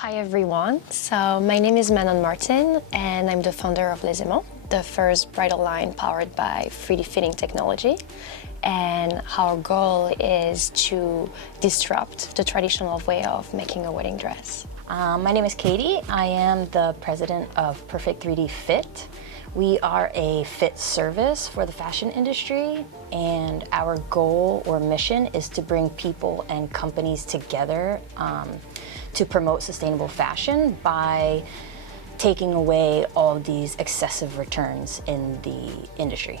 Hi everyone, so my name is Manon Martin and I'm the founder of Les Aimants, the first bridal line powered by 3D fitting technology. And our goal is to disrupt the traditional way of making a wedding dress. My name is Katie. I am the president of Perfect 3D Fit. We are a fit service for the fashion industry, and our goal or mission is to bring people and companies together to promote sustainable fashion by taking away all these excessive returns in the industry.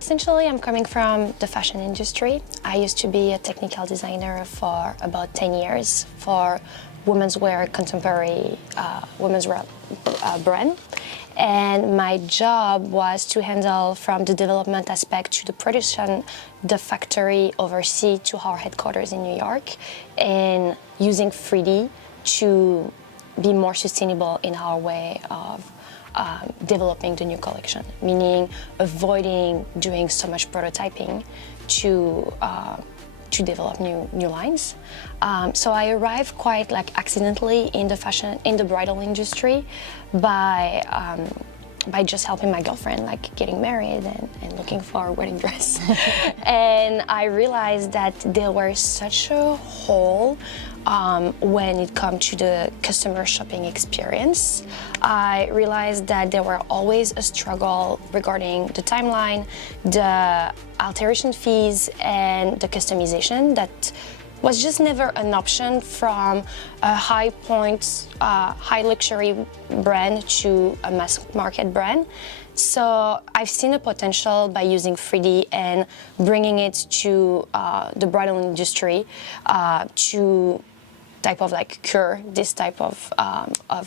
Essentially, I'm coming from the fashion industry. I used to be a technical designer for about 10 years for women's wear, contemporary women's wear brand. And my job was to handle from the development aspect to the production, the factory overseas to our headquarters in New York, and using 3D to be more sustainable in our way of developing the new collection, meaning avoiding doing so much prototyping to develop new lines. So I arrived quite like accidentally in the bridal industry by just helping my girlfriend like getting married and looking for a wedding dress. And I realized that there was such a hole when it comes to the customer shopping experience. I realized that there were always a struggle regarding the timeline, the alteration fees, and the customization that was just never an option from a high luxury brand to a mass market brand. So I've seen a potential by using 3D and bringing it to the bridal industry to type of like cure this type of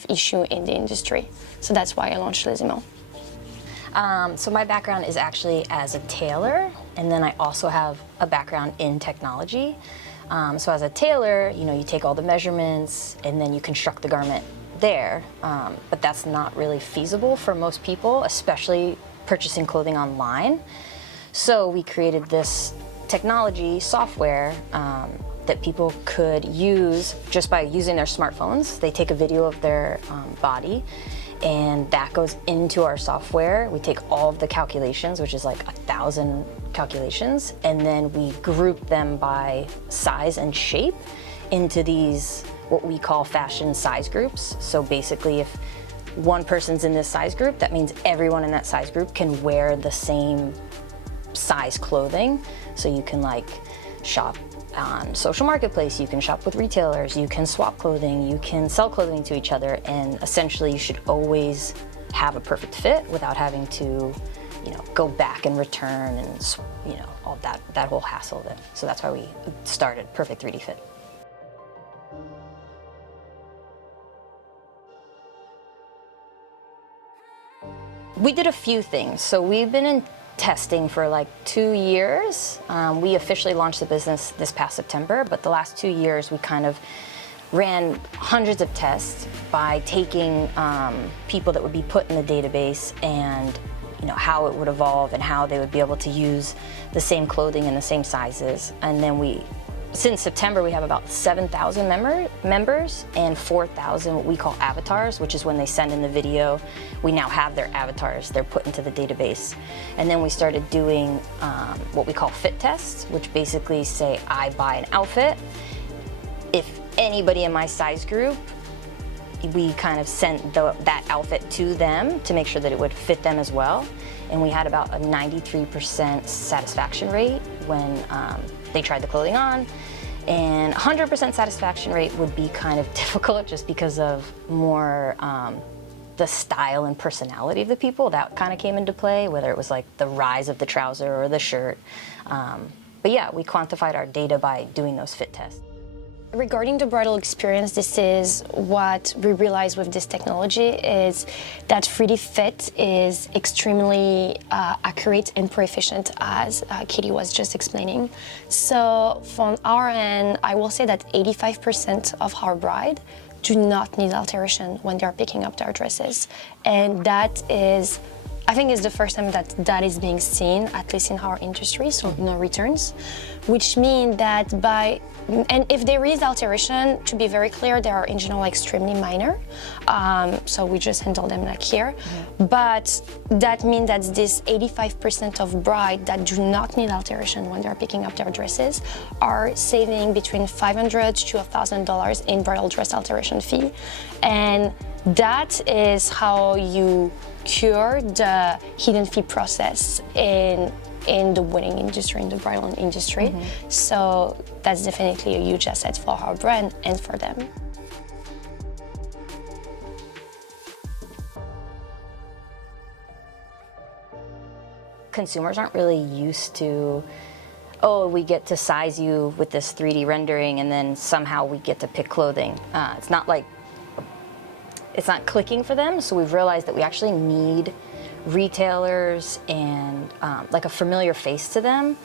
issue in the industry. So that's why I launched Les Aimants. So my background is actually as a tailor, and then I also have a background in technology. So as a tailor, you take all the measurements and then you construct the garment there, but that's not really feasible for most people, especially purchasing clothing online. So we created this technology software that people could use just by using their smartphones. They take a video of their body, and that goes into our software. We take all of the calculations, which is like 1,000 calculations, and then we group them by size and shape into these what we call fashion size groups. So basically, if one person's in this size group, that means everyone in that size group can wear the same size clothing. So you can like shop on social marketplace, you can shop with retailers, you can swap clothing, you can sell clothing to each other, and essentially you should always have a perfect fit without having to go back and return and all that whole hassle of it. So that's why we started Perfect 3D Fit. We did a few things. So we've been in testing for like 2 years. We officially launched the business this past September, but the last 2 years we kind of ran hundreds of tests by taking people that would be put in the database and how it would evolve and how they would be able to use the same clothing in the same sizes. And then since September, we have about 7,000 members and 4,000 what we call avatars, which is when they send in the video. We now have their avatars. They're put into the database. And then we started doing what we call fit tests, which basically say I buy an outfit. If anybody in my size group, we kind of sent that outfit to them to make sure that it would fit them as well. And we had about a 93% satisfaction rate when they tried the clothing on. And 100% satisfaction rate would be kind of difficult just because of more the style and personality of the people. That kind of came into play, whether it was like the rise of the trouser or the shirt. But yeah, we quantified our data by doing those fit tests. Regarding the bridal experience, this is what we realized with this technology is that 3D Fit is extremely accurate and proficient, as Katie was just explaining. So from our end, I will say that 85% of our bride do not need alteration when they're picking up their dresses. And that is I think it's the first time that that is being seen, at least in our industry, so no returns, which mean that and if there is alteration, to be very clear, they are in general extremely minor, so we just handle them like here. But that means that this 85% of brides that do not need alteration when they're picking up their dresses are saving between $500 to $1,000 in bridal dress alteration fee. And that is how you cure the hidden fee process in the wedding industry, in the bridal industry. So that's definitely a huge asset for our brand and for them. Consumers aren't really used to, oh, we get to size you with this 3D rendering and then somehow we get to pick clothing. It's not clicking for them, so we've realized that we actually need retailers and like a familiar face to them,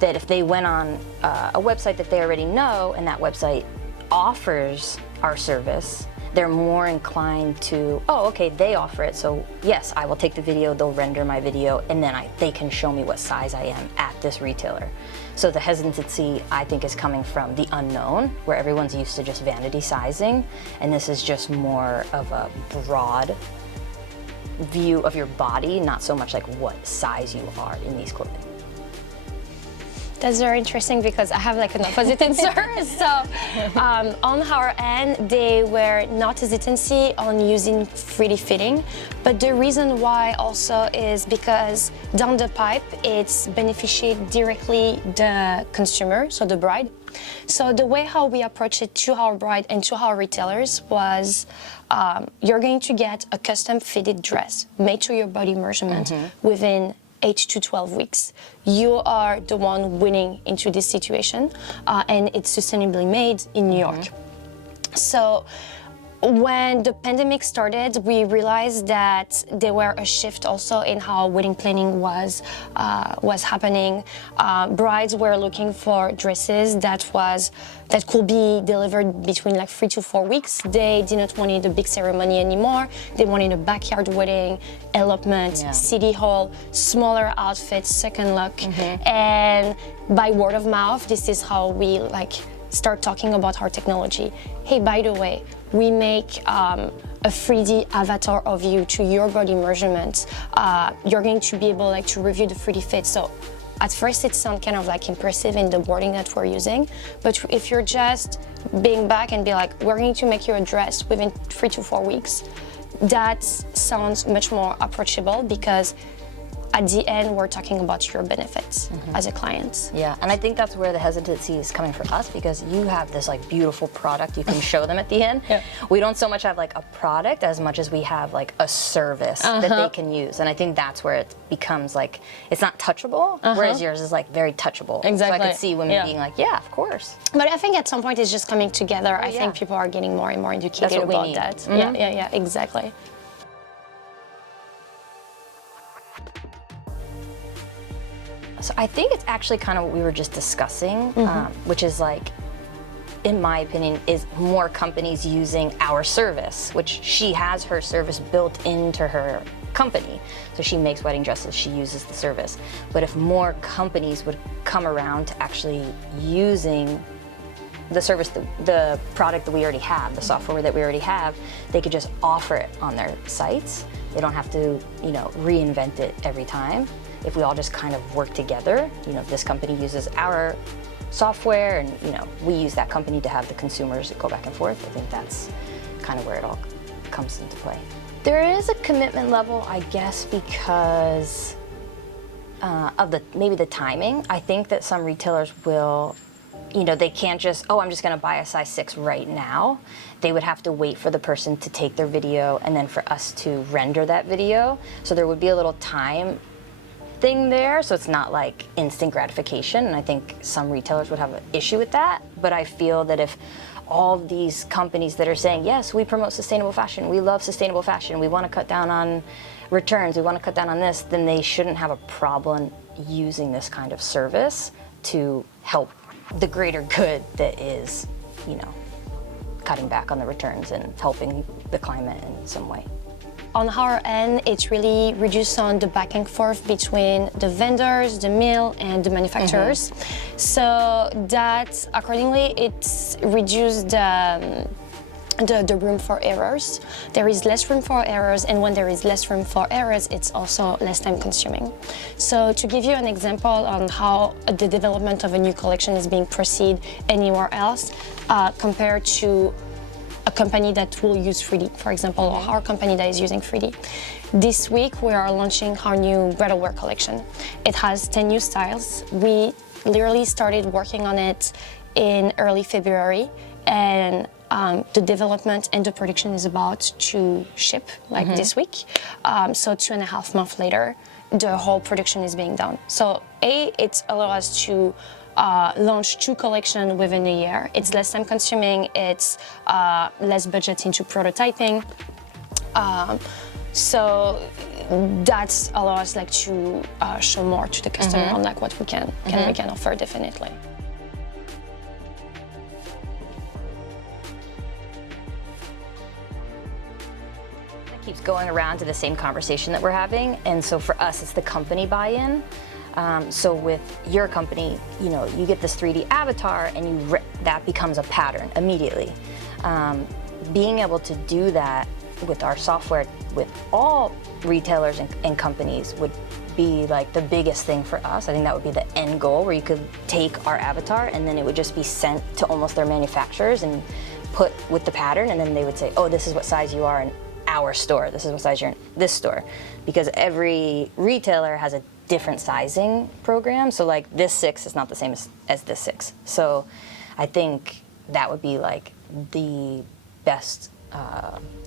that if they went on a website that they already know and that website offers our service, they're more inclined to, oh, okay, they offer it, so yes, I will take the video, they'll render my video, and then they can show me what size I am at this retailer. So the hesitancy, I think, is coming from the unknown, where everyone's used to just vanity sizing, and this is just more of a broad view of your body, not so much like what size you are in these clothing. That's very interesting because I have like an opposite answer. So on our end, they were not hesitancy on using 3D fitting, but the reason why also is because down the pipe, it's beneficiate directly the consumer, so the bride. So the way how we approach it to our bride and to our retailers was you're going to get a custom fitted dress made to your body measurement within 8 to 12 weeks. You are the one winning into this situation, and it's sustainably made in New York. So when the pandemic started, we realized that there were a shift also in how wedding planning was happening. Brides were looking for dresses that could be delivered between like 3 to 4 weeks. They didn't want a big ceremony anymore. They wanted a backyard wedding, elopement, city hall, smaller outfits, second look. And by word of mouth, this is how we start talking about our technology. Hey, by the way, we make a 3D avatar of you to your body measurements. You're going to be able to review the 3D fit. So at first it sounds kind of impressive in the wording that we're using, but if you're just being back and be like, we're going to make you a dress within 3 to 4 weeks, that sounds much more approachable because at the end, we're talking about your benefits as a client. Yeah, and I think that's where the hesitancy is coming for us, because you have this beautiful product you can show them at the end. We don't so much have a product as much as we have a service that they can use, and I think that's where it becomes it's not touchable, whereas yours is very touchable. Exactly. So I could see women being yeah, of course. But I think at some point it's just coming together. I think people are getting more and more educated about that. Yeah, exactly. So I think it's actually kind of what we were just discussing, which is in my opinion, is more companies using our service, which she has her service built into her company. So she makes wedding dresses, she uses the service. But if more companies would come around to actually using the service, the product that we already have, the software that we already have, they could just offer it on their sites. They don't have to, reinvent it every time. If we all just kind of work together, this company uses our software and, we use that company to have the consumers go back and forth, I think that's kind of where it all comes into play. There is a commitment level, I guess, because of maybe the timing. I think that some retailers will, they can't just, oh, I'm just gonna buy a size 6 right now. They would have to wait for the person to take their video and then for us to render that video. So there would be a little time thing there, so it's not instant gratification, and I think some retailers would have an issue with that. But I feel that if all these companies that are saying, yes, we promote sustainable fashion, we love sustainable fashion, we want to cut down on returns, we want to cut down on this, then they shouldn't have a problem using this kind of service to help the greater good that is, cutting back on the returns and helping the climate in some way. on our end, it's really reduced on the back and forth between the vendors, the mill, and the manufacturers. So that accordingly, it's reduced the room for errors. There is less room for errors, and when there is less room for errors, it's also less time consuming. So to give you an example on how the development of a new collection is being proceeded anywhere else, compared to a company that will use 3D, for example, or our company that is using 3D. This week, we are launching our new bridal wear collection. It has 10 new styles. We literally started working on it in early February, and the development and the production is about to ship this week. So 2.5 months later, the whole production is being done. So it allows us to launch 2 collections within a year. It's less time consuming, it's less budget into prototyping. So that allows us to show more to the customer on what we can offer, definitely. Keeps going around to the same conversation that we're having, and so for us it's the company buy-in. So with your company, you get this 3D avatar and that becomes a pattern immediately. Being able to do that with our software with all retailers and companies would be the biggest thing for us. I think that would be the end goal, where you could take our avatar and then it would just be sent to almost their manufacturers and put with the pattern, and then they would say, oh, this is what size you are in our store, this is what size you're in this store, because every retailer has a different sizing program. So this 6 is not the same as this 6. So I think that would be the best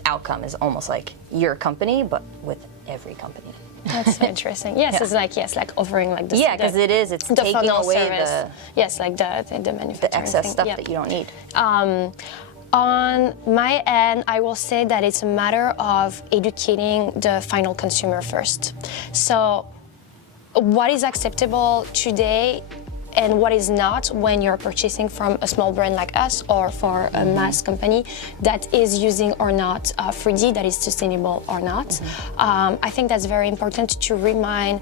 outcome, is almost your company, but with every company. That's so interesting. Yes, it's offering the because it's the taking away service. The manufacturing the excess thing. stuff that you don't need. On my end, I will say that it's a matter of educating the final consumer first. So what is acceptable today and what is not when you're purchasing from a small brand like us or for a mass company that is using or not 3D, that is sustainable or not. I think that's very important to remind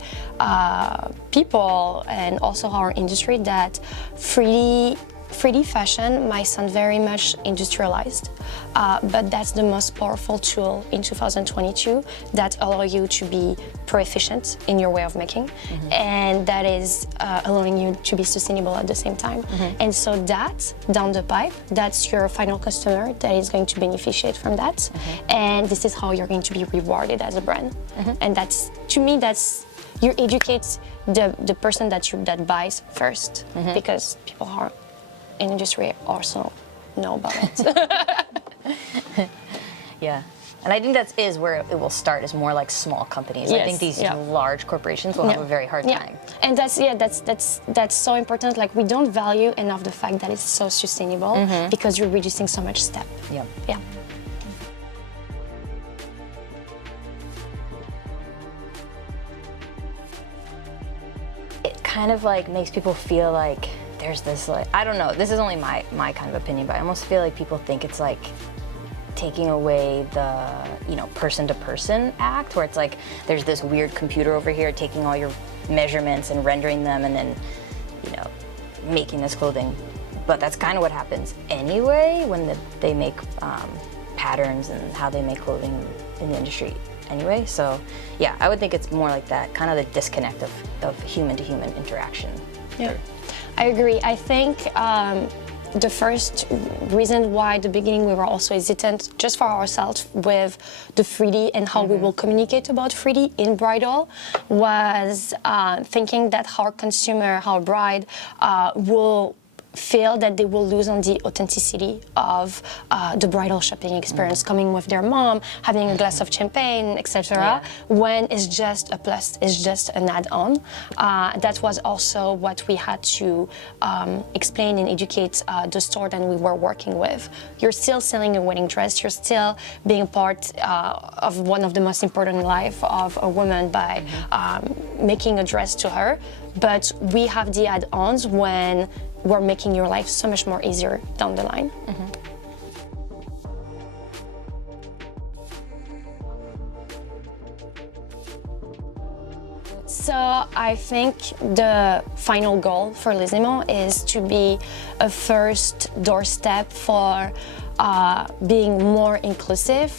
people and also our industry that 3D fashion might sound very much industrialized, but that's the most powerful tool in 2022 that allow you to be pro-efficient in your way of making, and that is allowing you to be sustainable at the same time. And so that, down the pipe, that's your final customer that is going to beneficiate from that, and this is how you're going to be rewarded as a brand. And that's, to me, that's, you educate the person that buys first, because people are in industry also know about it. Yeah, and I think that is where it will start, is more small companies. Yes, I think these large corporations will have a very hard time. And that's so important. We don't value enough the fact that it's so sustainable, because you're reducing so much step. Yeah. It kind of makes people feel there's this I don't know, this is only my kind of opinion, but I almost feel people think it's taking away the person to person act, where it's there's this weird computer over here taking all your measurements and rendering them and then making this clothing. But that's kind of what happens anyway when they make patterns and how they make clothing in the industry anyway. So yeah, I would think it's more like that, kind of the disconnect of human to human interaction. Yeah, I agree. I think the first reason why at the beginning we were also hesitant just for ourselves with the 3D and how we will communicate about 3D in bridal was thinking that our consumer, our bride, will feel that they will lose on the authenticity of the bridal shopping experience, coming with their mom, having a glass of champagne, etc. When it's just a plus, it's just an add-on. That was also what we had to explain and educate the store that we were working with. You're still selling a wedding dress, you're still being part of one of the most important life of a woman by making a dress to her, but we have the add-ons when we're making your life so much more easier down the line. So I think the final goal for Les Aimants is to be a first doorstep for being more inclusive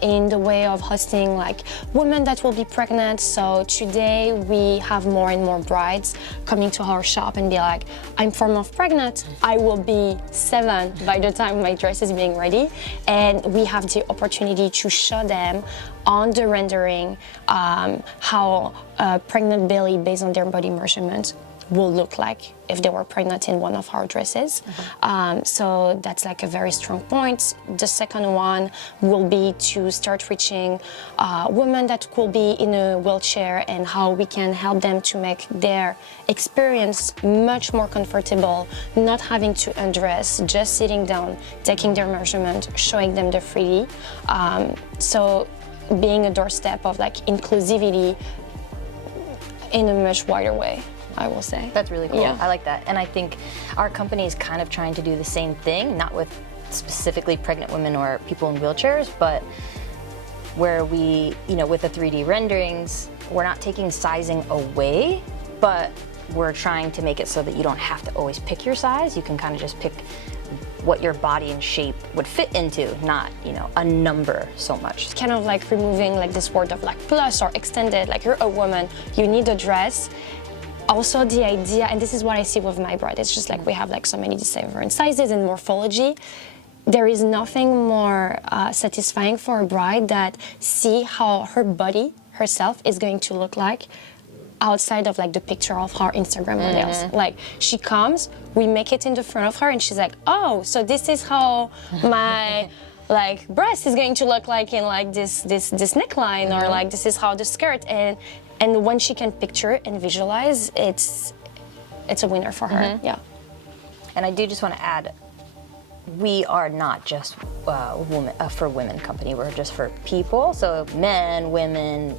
in the way of hosting like women that will be pregnant. So today we have more and more brides coming to our shop and be like, I'm 4 months pregnant, I will be 7 by the time my dress is being ready. And we have the opportunity to show them on the rendering how a pregnant belly based on their body measurement will look like if they were pregnant in one of our dresses. So that's like a very strong point. The second one will be to start reaching women that could be in a wheelchair and how we can help them to make their experience much more comfortable, not having to undress, just sitting down, taking their measurement, showing them the 3D. So being a doorstep of like inclusivity in a much wider way, I will say. That's really cool. Yeah. I like that. And I think our company is kind of trying to do the same thing, not with specifically pregnant women or people in wheelchairs, but where we, with the 3D renderings, we're not taking sizing away, but we're trying to make it so that you don't have to always pick your size. You can kind of just pick what your body and shape would fit into, not, a number so much. It's kind of like removing like this word of like plus or extended, like you're a woman, you need a dress. Also the idea, and this is what I see with my bride, it's just like we have like so many different sizes and morphology. There is nothing more satisfying for a bride that see how her body herself is going to look like outside of like the picture of her Instagram models. Like she comes, we make it in the front of her and she's like, oh, so this is how my like breast is going to look like in like this neckline, or like this is how the skirt, and when she can picture and visualize, it's a winner for her. Yeah. And I do just want to add, we are not just for women company. We're just for people. So men, women,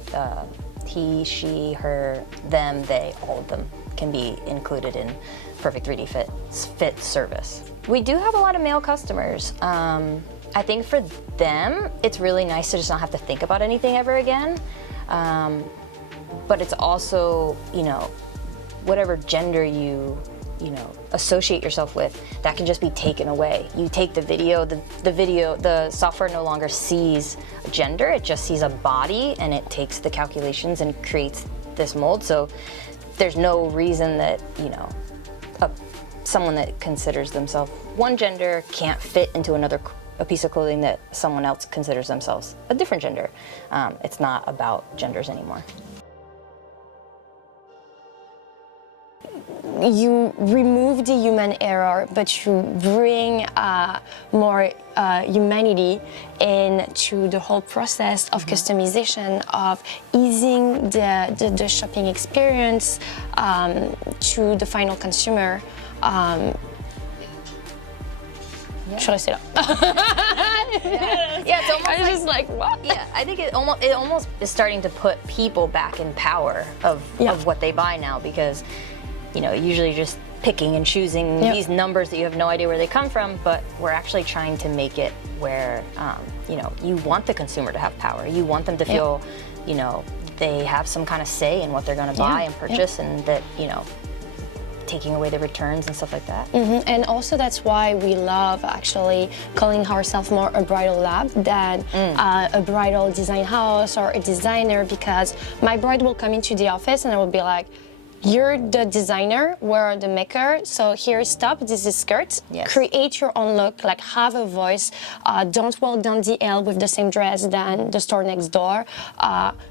he, she, her, them, they, all of them can be included in Perfect 3D Fit service. We do have a lot of male customers. I think for them, it's really nice to just not have to think about anything ever again. But it's also, whatever gender you associate yourself with, that can just be taken away. You take the video, the software no longer sees gender, it just sees a body, and it takes the calculations and creates this mold. So there's no reason that, someone that considers themselves one gender can't fit into a piece of clothing that someone else considers themselves a different gender. It's not about genders anymore. You remove the human error, but you bring more humanity into the whole process of customization, of easing the shopping experience to the final consumer. Should I say that? Yeah, it's almost I was just like, what? Yeah, I think it almost is starting to put people back in power of what they buy now, because usually just picking and choosing these numbers that you have no idea where they come from, but we're actually trying to make it where, you want the consumer to have power. You want them to feel, they have some kind of say in what they're going to buy and purchase, and that, taking away the returns and stuff like that. And also that's why we love actually calling ourselves more a bridal lab than a bridal design house or a designer, because my bride will come into the office and I will be like, you're the designer, we're the maker, so here, stop, this is skirt. Yes. Create your own look, like have a voice. Don't walk down the aisle with the same dress than the store next door.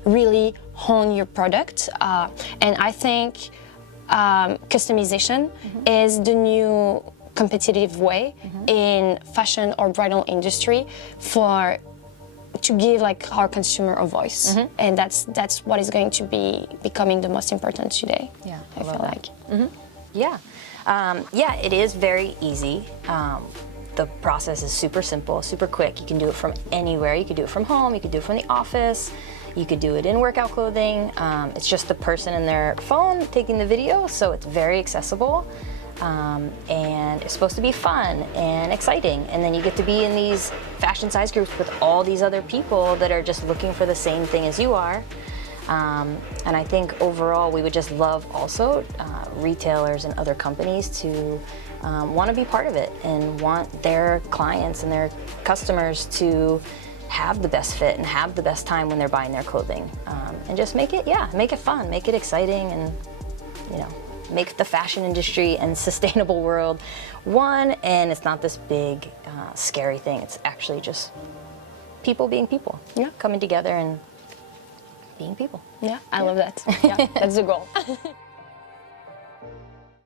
Really hone your product. And I think customization is the new competitive way in fashion or bridal industry to give like our consumer a voice, and that's what is going to be becoming the most important today. Yeah, I feel like. It is very easy. The process is super simple, super quick. You can do it from anywhere. You could do it from home. You could do it from the office. You could do it in workout clothing. It's just the person and their phone taking the video, so it's very accessible. And it's supposed to be fun and exciting, and then you get to be in these fashion size groups with all these other people that are just looking for the same thing as you are. And I think overall we would just love also retailers and other companies to want to be part of it and want their clients and their customers to have the best fit and have the best time when they're buying their clothing. And just make it fun, make it exciting, and make the fashion industry and sustainable world one, and it's not this big, scary thing. It's actually just people being people, coming together and being people. Yeah, I love that. Yeah, that's the goal.